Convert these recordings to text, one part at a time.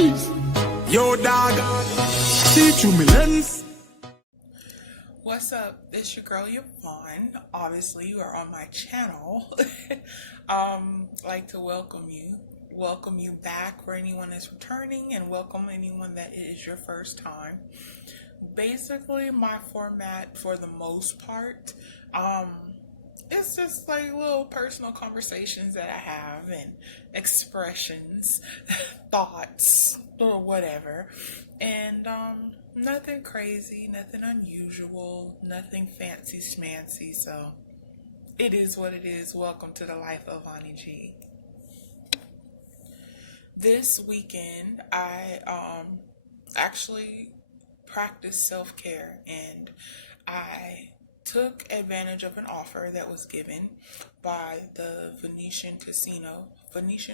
Yo, dog, see through me lens. What's up? It's your girl Yvonne. Obviously, you are on my channel. Like to welcome you back for anyone that's returning, and welcome anyone that is your first time. Basically, my format for the most part, it's just like little personal conversations that I have and expressions, thoughts, or whatever. And nothing crazy, nothing unusual, nothing fancy schmancy. So it is what it is. Welcome to the life of Vonnie G. This weekend, I actually practiced self-care, and I took advantage of an offer that was given by the Venetian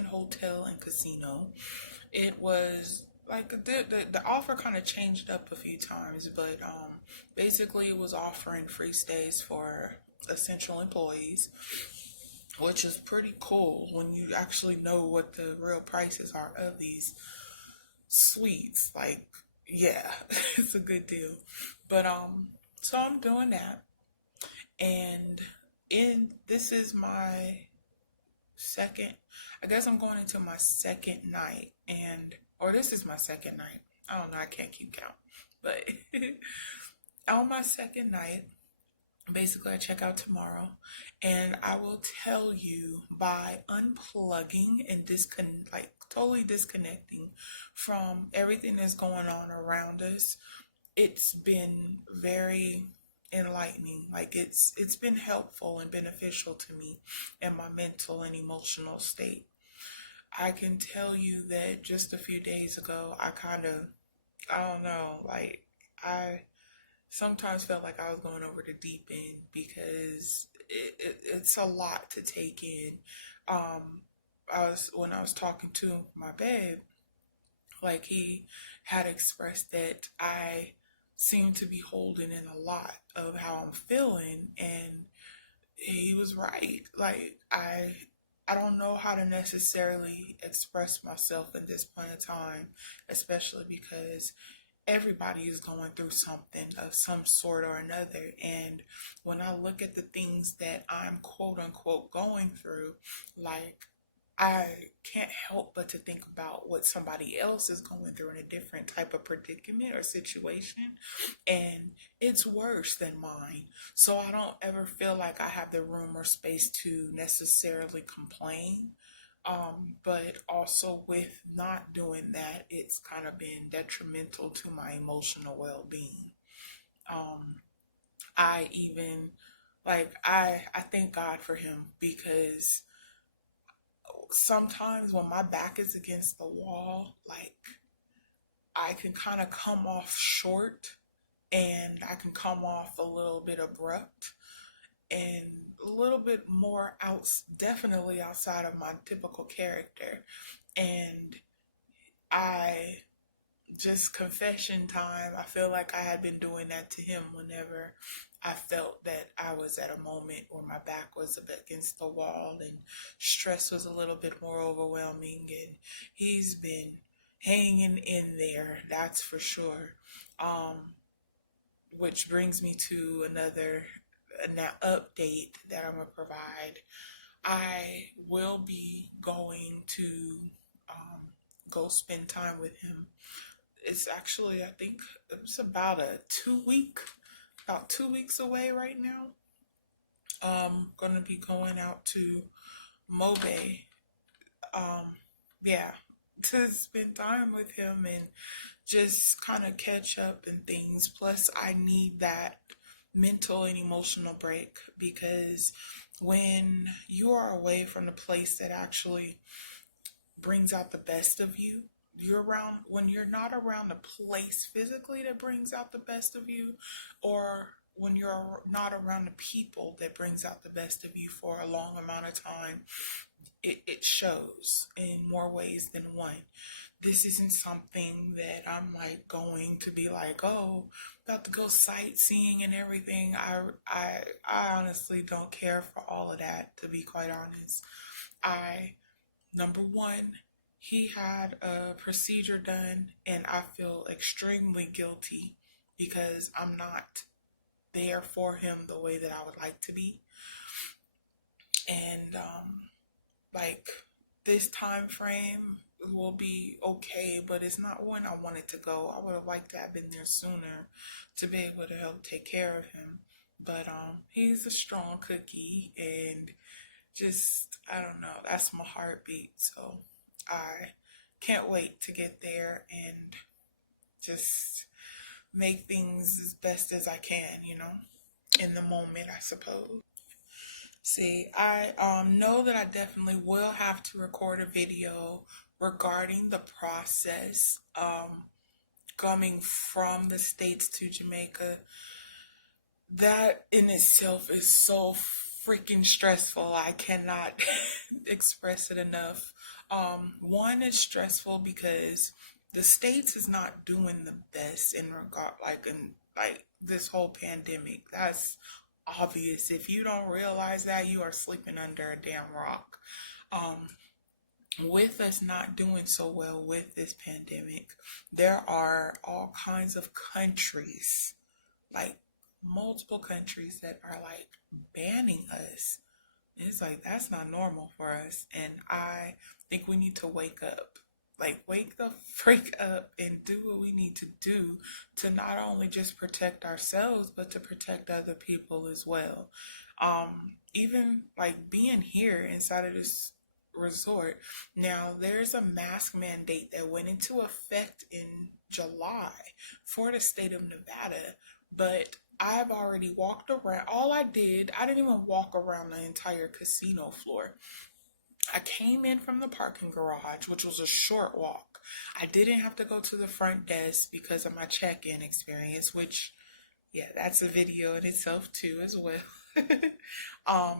Hotel and Casino. It was like the offer kind of changed up a few times, but basically it was offering free stays for essential employees, which is pretty cool when you actually know what the real prices are of these suites. Like, yeah, it's a good deal. But so I'm doing that, and this is my second, I guess I'm going into my second night, or this is my second night. I don't know, I can't keep count. But on my second night, basically I check out tomorrow, and I will tell you, by unplugging and totally disconnecting from everything that's going on around us, it's been very enlightening. Like, it's been helpful and beneficial to me in my mental and emotional state. I can tell you that just a few days ago, I don't know, like, I sometimes felt like I was going over the deep end, because it's a lot to take in. When I was talking to my babe, like, he had expressed that I seem to be holding in a lot of how I'm feeling, and he was right. Like, I don't know how to necessarily express myself in this point in time, especially because everybody is going through something of some sort or another. And when I look at the things that I'm quote unquote going through, like, I can't help but to think about what somebody else is going through in a different type of predicament or situation, and it's worse than mine. So I don't ever feel like I have the room or space to necessarily complain. But also, with not doing that, it's kind of been detrimental to my emotional well-being. I even, like, I thank God for him, because sometimes when my back is against the wall, like, I can kind of come off short, and I can come off a little bit abrupt, and a little bit more definitely outside of my typical character. And I just, confession time, I feel like I had been doing that to him whenever I felt that I was at a moment where my back was up against the wall and stress was a little bit more overwhelming, and he's been hanging in there, that's for sure. Which brings me to another update that I'm going to provide. I will be going to go spend time with him. It's actually, I think it's about 2 weeks away right now. Going to be going out to Mobe, yeah, to spend time with him and just kind of catch up and things. Plus, I need that mental and emotional break, because when you are away from the place that actually brings out the best of you, when you're not around the place physically that brings out the best of you, or when you're not around the people that brings out the best of you for a long amount of time, it shows in more ways than one. This isn't something that I'm like going to be like, oh, about to go sightseeing and everything. I honestly don't care for all of that, to be quite honest. Number one, he had a procedure done, and I feel extremely guilty because I'm not there for him the way that I would like to be. And like this time frame will be okay, but it's not when I wanted to go. I would have liked to have been there sooner to be able to help take care of him. But he's a strong cookie, and just I don't know, that's my heartbeat. So I can't wait to get there and just make things as best as I can, in the moment, I suppose. See, I know that I definitely will have to record a video regarding the process coming from the States to Jamaica. That in itself is so freaking stressful. I cannot express it enough. One is stressful because the States is not doing the best in regard, like this whole pandemic. That's obvious. If you don't realize that, you are sleeping under a damn rock. Um, with us not doing so well with this pandemic, there are all kinds of countries, like multiple countries, that are like banning us. It's like that's not normal for us, and I think we need to wake up. Like, wake the freak up and do what we need to do to not only just protect ourselves, but to protect other people as well. Even like being here inside of this resort. Now, there's a mask mandate that went into effect in July for the state of Nevada, but I've already walked around. I didn't even walk around the entire casino floor. I came in from the parking garage, which was a short walk. I didn't have to go to the front desk because of my check-in experience, which, yeah, that's a video in itself too as well.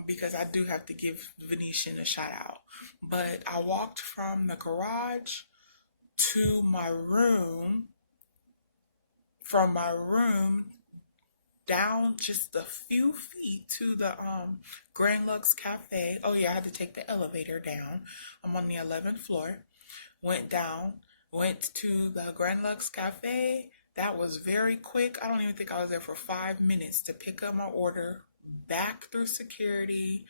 Because I do have to give Venetian a shout out. But I walked from the garage to my room, from my room down just a few feet to the Grand Lux Cafe. Oh yeah, I had to take the elevator down. I'm on the 11th floor. Went down, went to the Grand Lux Cafe. That was very quick. I don't even think I was there for 5 minutes to pick up my order, back through security,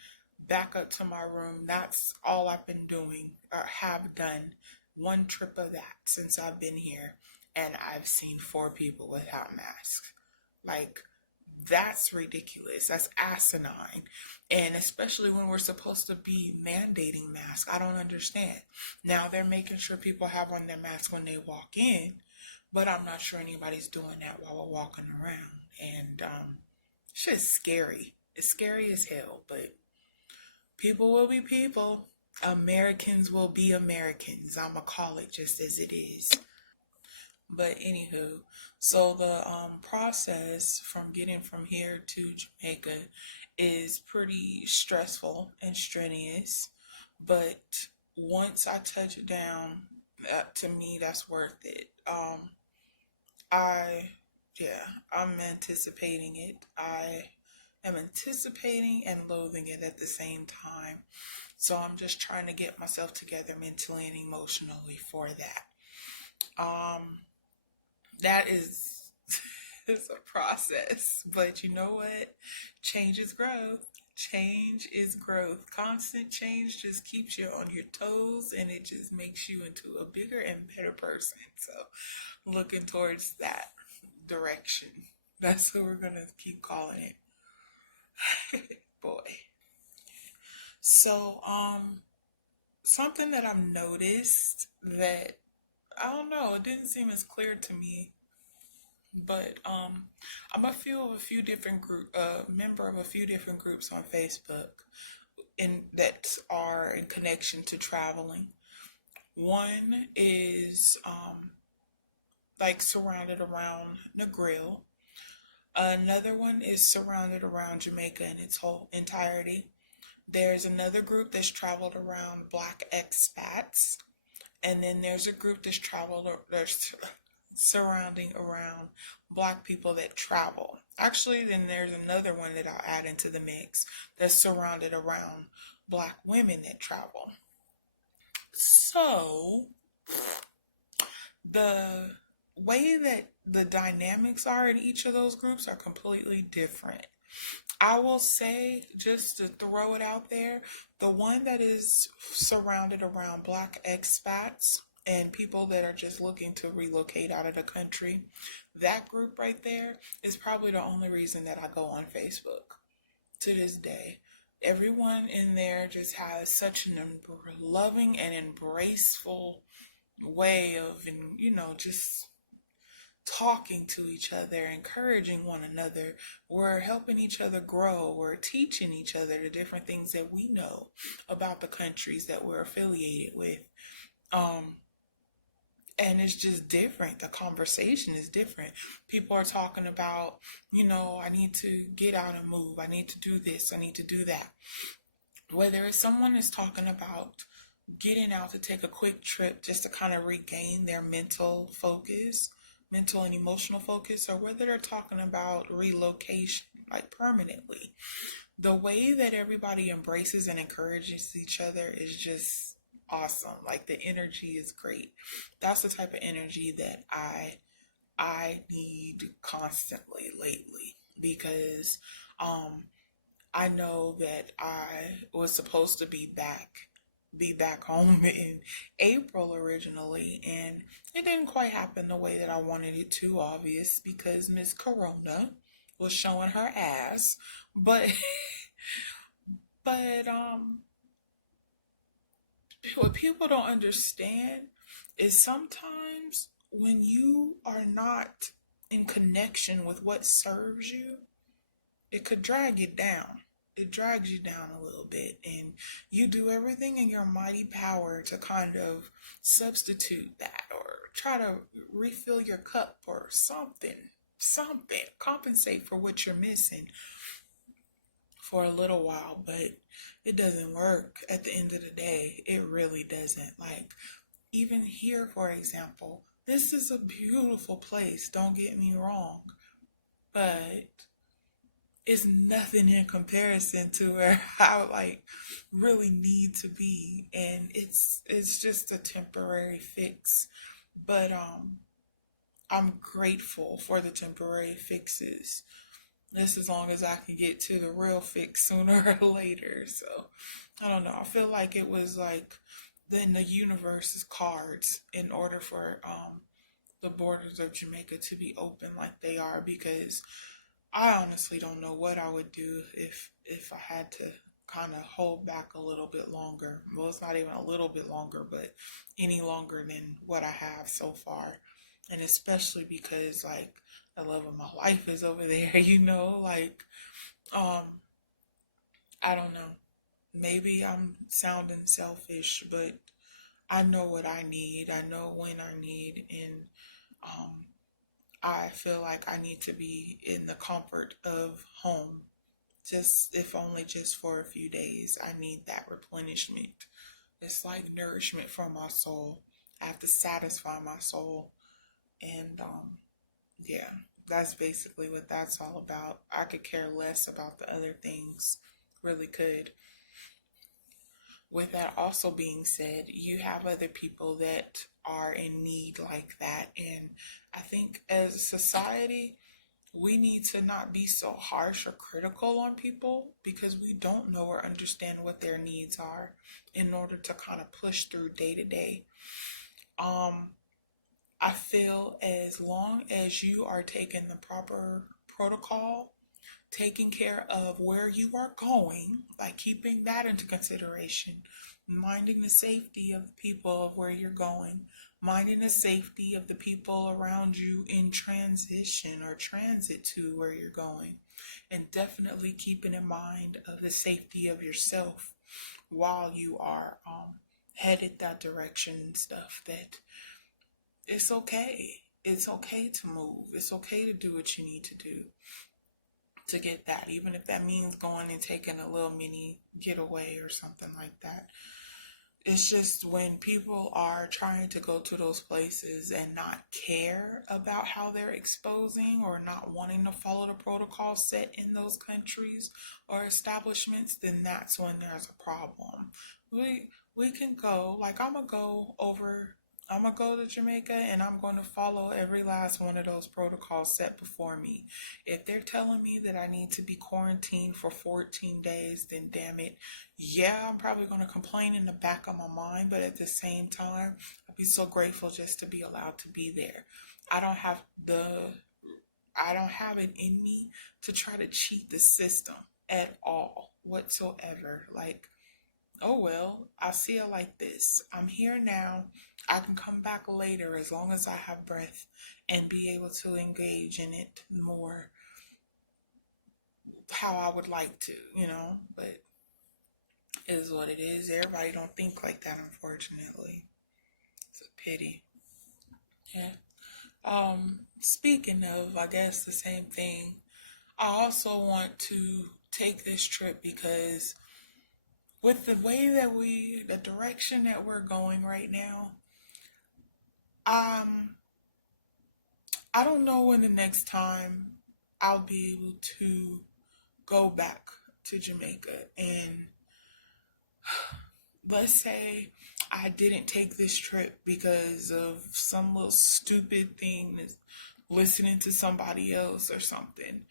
back up to my room. That's all I've been doing, or have done. One trip of that since I've been here, and I've seen 4 people without masks. Like, that's ridiculous. That's asinine. And especially when we're supposed to be mandating masks. I don't understand. Now they're making sure people have on their masks when they walk in, but I'm not sure anybody's doing that while we're walking around. And it's just scary. It's scary as hell, but people will be people. Americans will be Americans. I'ma call it just as it is. But anywho, so the process from getting from here to Jamaica is pretty stressful and strenuous. But once I touch it down, to me, that's worth it. I, yeah, I'm anticipating it. I am anticipating and loathing it at the same time. So I'm just trying to get myself together mentally and emotionally for that. That is it's a process, but you know what? Change is growth. Change is growth. Constant change just keeps you on your toes, and it just makes you into a bigger and better person. So looking towards that direction. That's what we're gonna keep calling it. Boy. So something that I've noticed that I don't know, it didn't seem as clear to me, but I'm a few different member of a few different groups on Facebook that are in connection to traveling. One is like surrounded around Negril. Another one is surrounded around Jamaica in its whole entirety. There's another group that's traveled around Black expats. And then there's a group that's surrounding around Black people that travel. Actually, then there's another one that I'll add into the mix that's surrounded around Black women that travel. So, the way that the dynamics are in each of those groups are completely different. I will say, just to throw it out there, the one that is surrounded around Black expats and people that are just looking to relocate out of the country, that group right there is probably the only reason that I go on Facebook to this day. Everyone in there just has such an loving and embraceful way of, just talking to each other, encouraging one another. We're helping each other grow. We're teaching each other the different things that we know about the countries that we're affiliated with. Um, and it's just different. The conversation is different. People are talking about, I need to get out and move. I need to do this. I need to do that. Whether it's someone is talking about getting out to take a quick trip just to kind of regain their mental and emotional focus, or whether they're talking about relocation, like permanently. The way that everybody embraces and encourages each other is just awesome. Like the energy is great. That's the type of energy that I need constantly lately because I know that I was supposed to be back home in April originally, and it didn't quite happen the way that I wanted it to, obvious, because Miss Corona was showing her ass. But but what people don't understand is sometimes when you are not in connection with what serves you, it could drag you down. It drags you down a little bit, and you do everything in your mighty power to kind of substitute that or try to refill your cup or something, compensate for what you're missing for a little while, but it doesn't work at the end of the day. It really doesn't. Like, even here, for example, this is a beautiful place, don't get me wrong, but it's nothing in comparison to where I like really need to be, and it's just a temporary fix. But I'm grateful for the temporary fixes. Just as long as I can get to the real fix sooner or later. So I don't know. I feel like it was like then the universe's cards in order for the borders of Jamaica to be open like they are, because I honestly don't know what I would do if I had to kind of hold back a little bit longer. Well, it's not even a little bit longer, but any longer than what I have so far. And especially because like the love of my life is over there, like um I don't know. Maybe I'm sounding selfish, but I know what I need. I know when I need, and um I feel like I need to be in the comfort of home, just if only just for a few days. I need that replenishment. It's like nourishment for my soul. I have to satisfy my soul, and yeah, that's basically what that's all about. I could care less about the other things, really could. With that also being said, you have other people that are in need like that, and I think as a society, we need to not be so harsh or critical on people because we don't know or understand what their needs are in order to kind of push through day to day. Um, I feel as long as you are taking the proper protocol, taking care of where you are going, like keeping that into consideration, minding the safety of the people of where you're going, minding the safety of the people around you in transition or transit to where you're going, and definitely keeping in mind of the safety of yourself while you are headed that direction and stuff. That it's okay. It's okay to move. It's okay to do what you need to do to get that, even if that means going and taking a little mini getaway or something like that. It's just when people are trying to go to those places and not care about how they're exposing or not wanting to follow the protocol set in those countries or establishments, then that's when there's a problem. We we can go. Like, I'm gonna go to Jamaica and I'm going to follow every last one of those protocols set before me. If they're telling me that I need to be quarantined for 14 days, then damn it. Yeah, I'm probably going to complain in the back of my mind, but at the same time, I'd be so grateful just to be allowed to be there. I don't have the I don't have it in me to try to cheat the system at all whatsoever. Like, oh well, I see it like this. I'm here now. I can come back later as long as I have breath and be able to engage in it more how I would like to, but it is what it is. Everybody don't think like that, unfortunately. It's a pity. Yeah. Speaking of, I guess the same thing, I also want to take this trip because with the way that the direction that we're going right now, I don't know when the next time I'll be able to go back to Jamaica. And let's say I didn't take this trip because of some little stupid thing, listening to somebody else or something.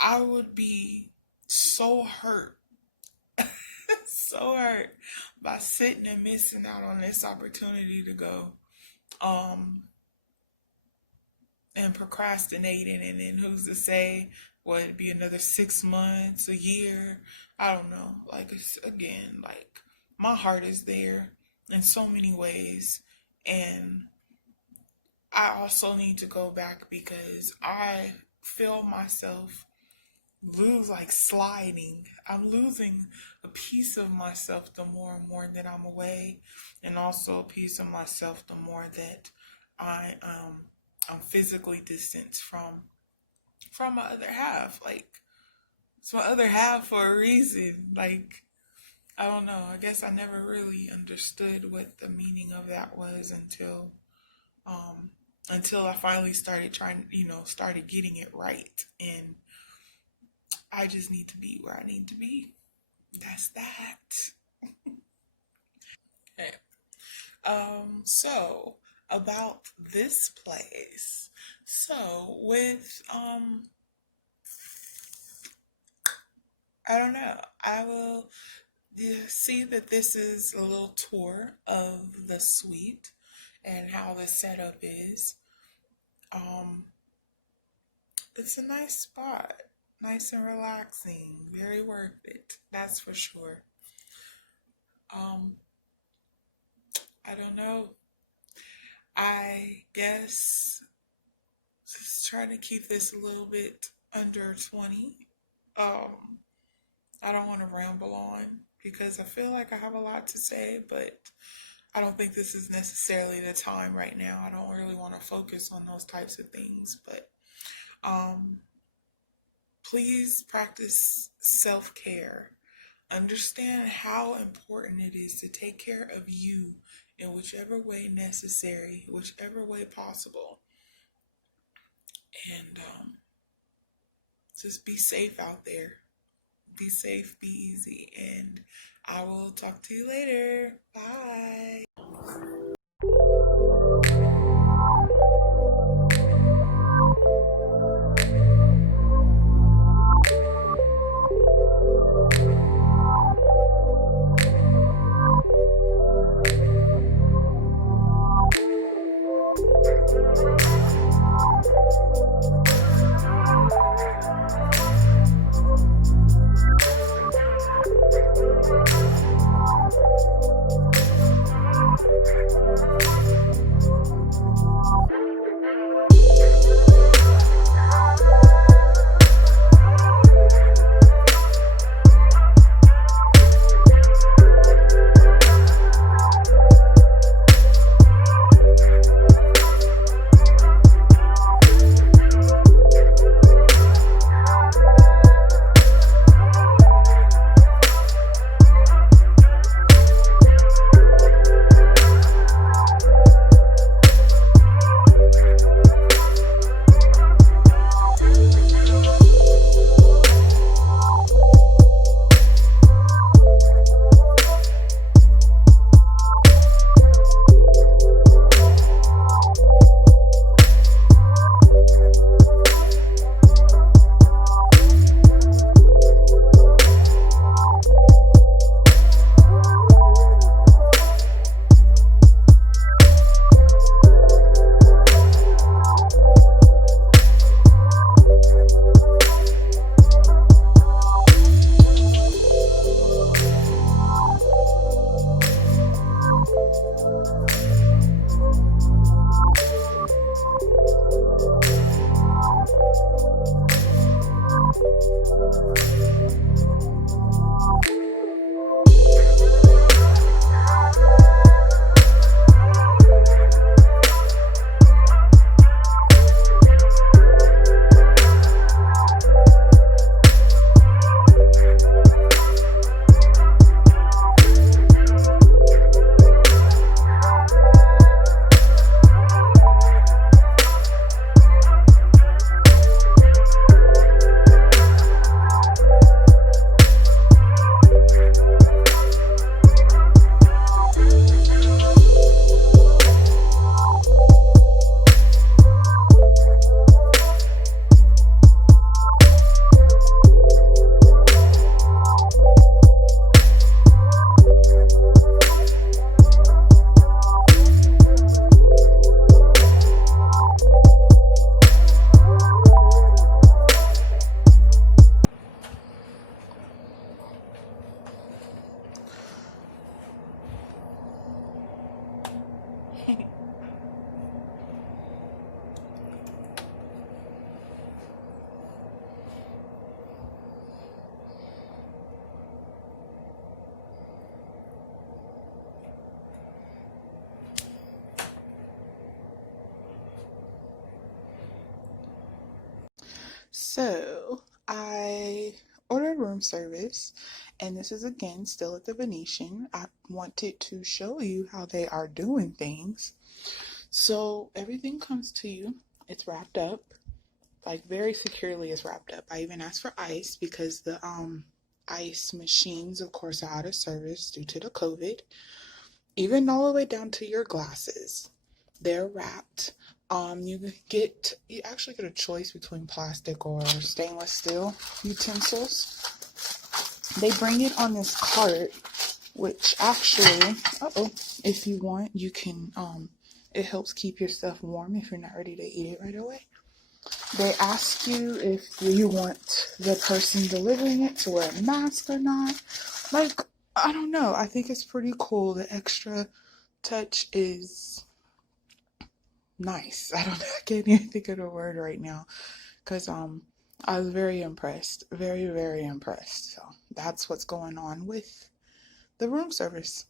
I would be so hurt, so hurt by sitting and missing out on this opportunity to go. And procrastinating, and then who's to say what it'd be another 6 months, a year, I don't know. Like, it's, again, like, my heart is there in so many ways, and I also need to go back because I feel myself sliding. I'm losing a piece of myself the more and more that I'm away, and also a piece of myself the more that I'm physically distanced from my other half. Like, it's my other half for a reason. Like, I don't know. I guess I never really understood what the meaning of that was until I finally started started getting it right. And I just need to be where I need to be. That's that. Okay. So about this place. So with I don't know. I will see that this is a little tour of the suite and how the setup is. It's a nice spot. Nice and relaxing. Very worth it. That's for sure. I don't know. I guess just trying to keep this a little bit under 20. I don't want to ramble on because I feel like I have a lot to say, but I don't think this is necessarily the time right now. I don't really want to focus on those types of things, but please practice self-care. Understand how important it is to take care of you in whichever way necessary, whichever way possible. And just be safe out there. Be safe, be easy, and I will talk to you later. Bye. So I ordered room service, and this is again still at the Venetian. I wanted to show you how they are doing things. So everything comes to you, it's wrapped up, like very securely is wrapped up. I even asked for ice because the ice machines, of course, are out of service due to the COVID. Even all the way down to your glasses, they're wrapped. You actually get a choice between plastic or stainless steel utensils. They bring it on this cart, which actually, if you want, you can, it helps keep your stuff warm if you're not ready to eat it right away. They ask you if you want the person delivering it to wear a mask or not. Like, I don't know. I think it's pretty cool. The extra touch is nice. I don't know. I can't even think of the word right now. Because I was very impressed. Very, very impressed. So that's what's going on with the room service.